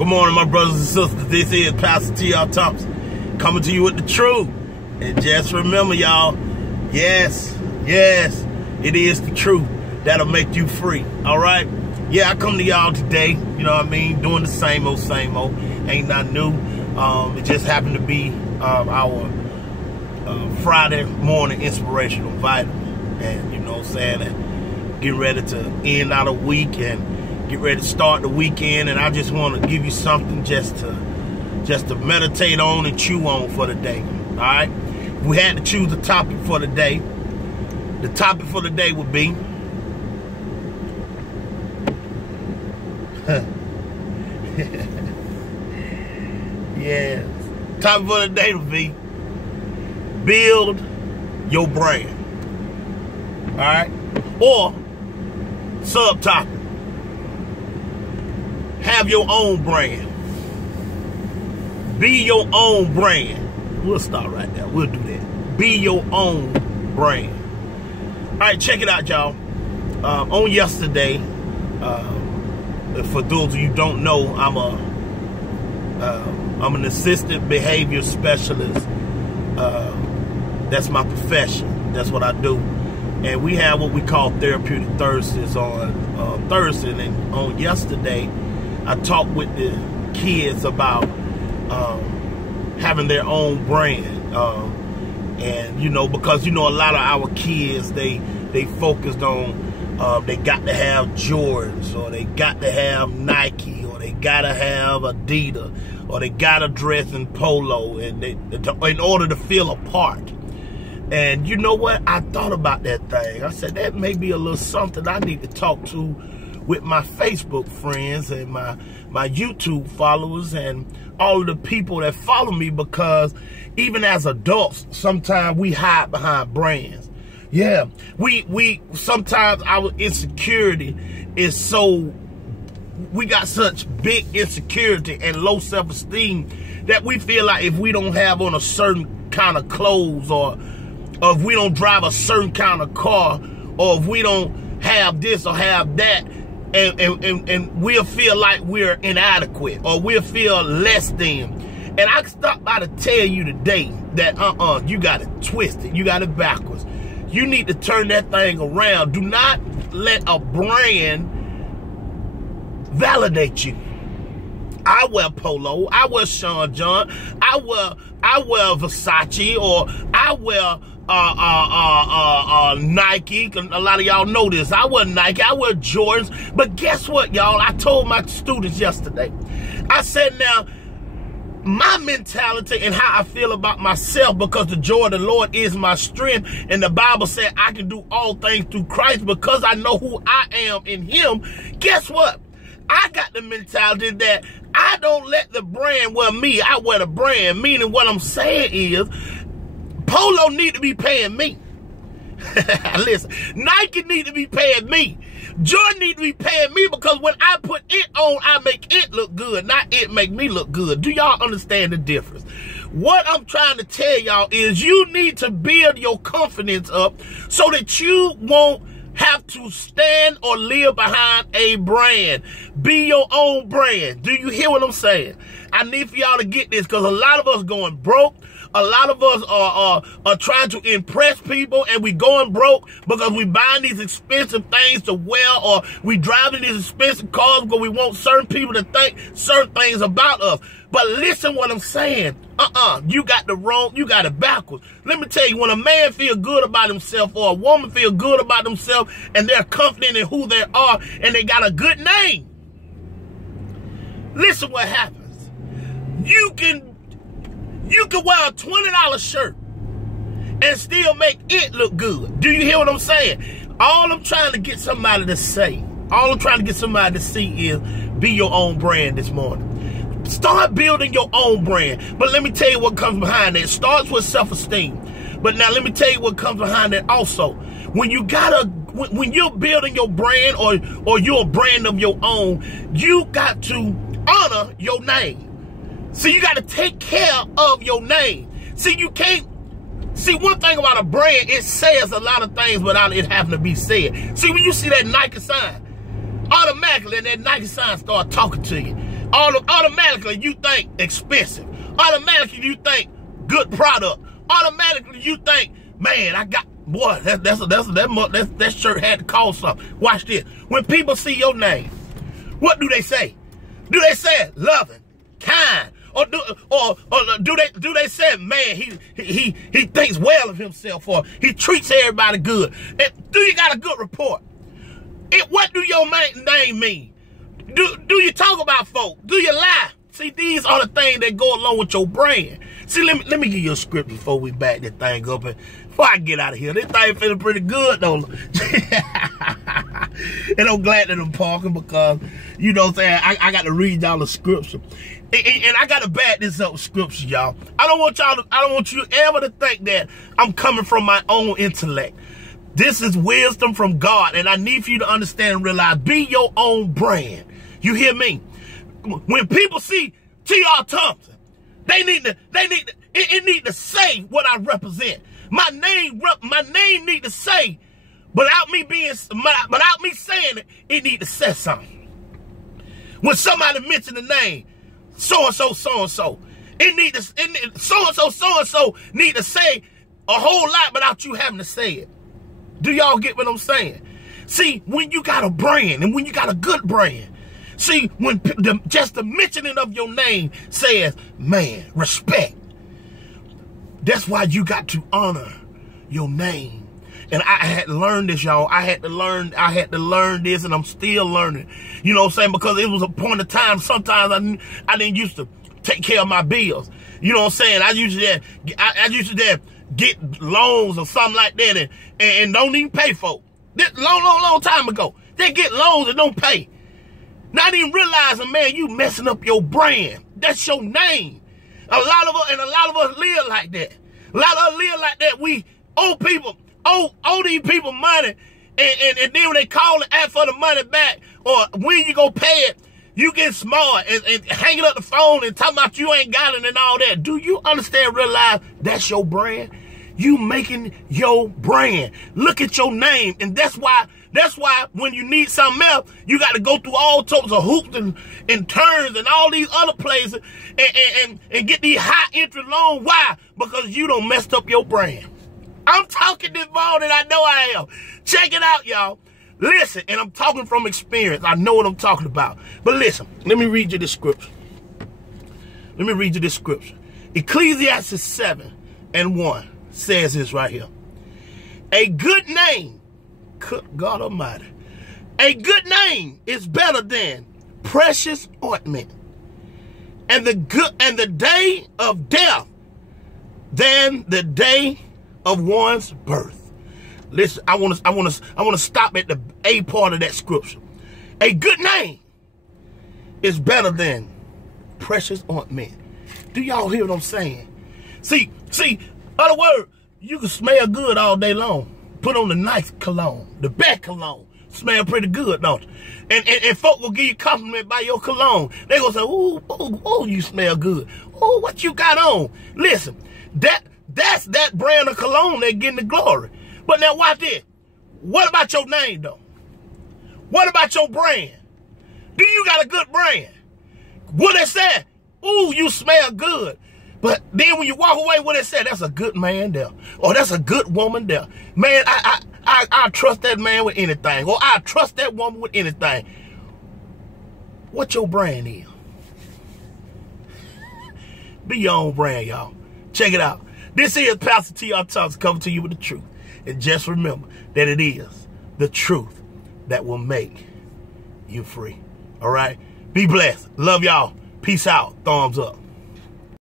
Good morning, my brothers and sisters. This is Pastor TR Thompson coming to you with the truth. And just remember, y'all, yes, it is the truth that'll make you free. All right? Yeah, I come to y'all today, you know what I mean, doing the same old. Ain't nothing new. It just happened to be our Friday morning inspirational vitamin. And, you know what I'm saying, and getting ready to end out a week and get ready to start the weekend, and I just want to give you something just to meditate on and chew on for the day. All right? If we had to choose a topic for the day, the topic for the day would be yeah. Topic for the day would be build your brand. All right? Or subtopic, have your own brand. Be your own brand. We'll start right there. We'll do that. Be your own brand. All right, check it out, y'all. On yesterday, for those of you who don't know, I'm an assistant behavior specialist. That's my profession. That's what I do. And we have what we call therapeutic Thursdays on Thursday. And on yesterday, I talked with the kids about having their own brand, and you know, because you know a lot of our kids they focused on they got to have Jordans, or they got to have Nike, or they got to have Adidas, or they got to dress in polo, and in order to feel a part. And you know what? I thought about that thing. I said that may be a little something I need to talk to with my Facebook friends and my YouTube followers and all of the people that follow me, because even as adults, sometimes we hide behind brands. Yeah, we sometimes our insecurity is so, we got such big insecurity and low self-esteem that we feel like if we don't have on a certain kind of clothes, or if we don't drive a certain kind of car, or if we don't have this or have that, and we'll feel like we're inadequate, or we'll feel less than. And I stopped by to tell you today that you got it twisted, you got it backwards. You need to turn that thing around. Do not let a brand validate you. I wear polo, I wear Sean John, I wear Versace, or I wear Nike. A lot of y'all know this. I wear Nike, I wear Jordans. But guess what, y'all? I told my students yesterday, I said, now, my mentality and how I feel about myself, because the joy of the Lord is my strength, and the Bible said I can do all things through Christ, because I know who I am in him. Guess what? I got the mentality that I don't let the brand wear me, I wear the brand. Meaning, what I'm saying is, Polo need to be paying me. Listen, Nike need to be paying me. Jordan need to be paying me, because when I put it on, I make it look good, not it make me look good. Do y'all understand the difference? What I'm trying to tell y'all is you need to build your confidence up so that you won't have to stand or live behind a brand. Be your own brand. Do you hear what I'm saying? I need for y'all to get this, because a lot of us going broke. A lot of us are trying to impress people, and we going broke because we buying these expensive things to wear, or we driving these expensive cars because we want certain people to think certain things about us. But listen what I'm saying. You got it backwards. Let me tell you, when a man feel good about himself, or a woman feel good about themselves, and they're confident in who they are, and they got a good name, listen what happens. You can wear a $20 shirt and still make it look good. Do you hear what I'm saying? All I'm trying to get somebody to say, all I'm trying to get somebody to see is be your own brand this morning. Start building your own brand. But let me tell you what comes behind it. It starts with self-esteem. But now let me tell you what comes behind it also. When you're building your brand, or you're a brand of your own, you got to honor your name. See, you got to take care of your name. See, you can't. See, one thing about a brand, it says a lot of things without it having to be said. See, when you see that Nike sign, automatically that Nike sign start talking to you. Automatically you think expensive. Automatically you think good product. Automatically you think, man, I got, boy, that shirt had to cost something. Watch this. When people see your name, what do they say? Do they say loving, kind, or do they say, man, he thinks well of himself, or he treats everybody good? Do you got a good report? What do your name mean? Do you talk about folk? Do you lie? See, these are the things that go along with your brand. See, let me give you a script before we back this thing up. And before I get out of here, this thing feeling pretty good, though. And I'm glad that I'm talking because, you know what I'm saying, I got to read y'all the scripture. And I got to back this up with scripture, y'all. I don't want you ever to think that I'm coming from my own intellect. This is wisdom from God, and I need for you to understand and realize, be your own brand. You hear me? When people see TR Thompson, it need to say what I represent. My name need to say, without me saying it, it need to say something. When somebody mention the name, so and so, so-and-so need to say a whole lot without you having to say it. Do y'all get what I'm saying? See, when you got a brand and when you got a good brand, see, when just the mentioning of your name says, man, respect. That's why you got to honor your name. And I had to learn this, y'all. I had to learn this, and I'm still learning. You know what I'm saying? Because it was a point of time, sometimes I didn't used to take care of my bills. You know what I'm saying? I used to get loans or something like that and don't even pay for it. Long time ago. They get loans and don't pay. Not even realizing, man, you messing up your brand. That's your name. A lot of us live like that. A lot of us live like that. We owe these people money, and then when they call and ask for the money back, or when you go pay it, you get smart and hanging up the phone and talking about you ain't got it and all that. Do you understand, realize that's your brand? You making your brand. Look at your name. And that's why when you need something else, you got to go through all sorts of hoops and turns and all these other places and get these high entry loans. Why? Because you done messed up your brand. I'm talking this morning. I know I am. Check it out, y'all. Listen, and I'm talking from experience. I know what I'm talking about. But listen, let me read you this scripture. Ecclesiastes 7:1 says this right here. A good name, God Almighty, a good name is better than precious ointment, and the day of death than the day of one's birth. Listen, I want to stop at the A part of that scripture. A good name is better than precious ointment. Do y'all hear what I'm saying? See, other word, you can smell good all day long. Put on the nice cologne, the best cologne. Smell pretty good, don't you? And folk will give you compliment by your cologne. They gonna say, ooh, you smell good. Oh, what you got on? Listen, that's that brand of cologne that getting the glory. But now watch this. What about your name, though? What about your brand? Do you got a good brand? What it said? Ooh, you smell good. But then when you walk away, what it said? That's a good man there. Or that's a good woman there. Man, I trust that man with anything. Or I trust that woman with anything. What your brand is? Be your own brand, y'all. Check it out. This is Pastor TR Thompson coming to you with the truth. And just remember that it is the truth that will make you free. All right? Be blessed. Love y'all. Peace out. Thumbs up.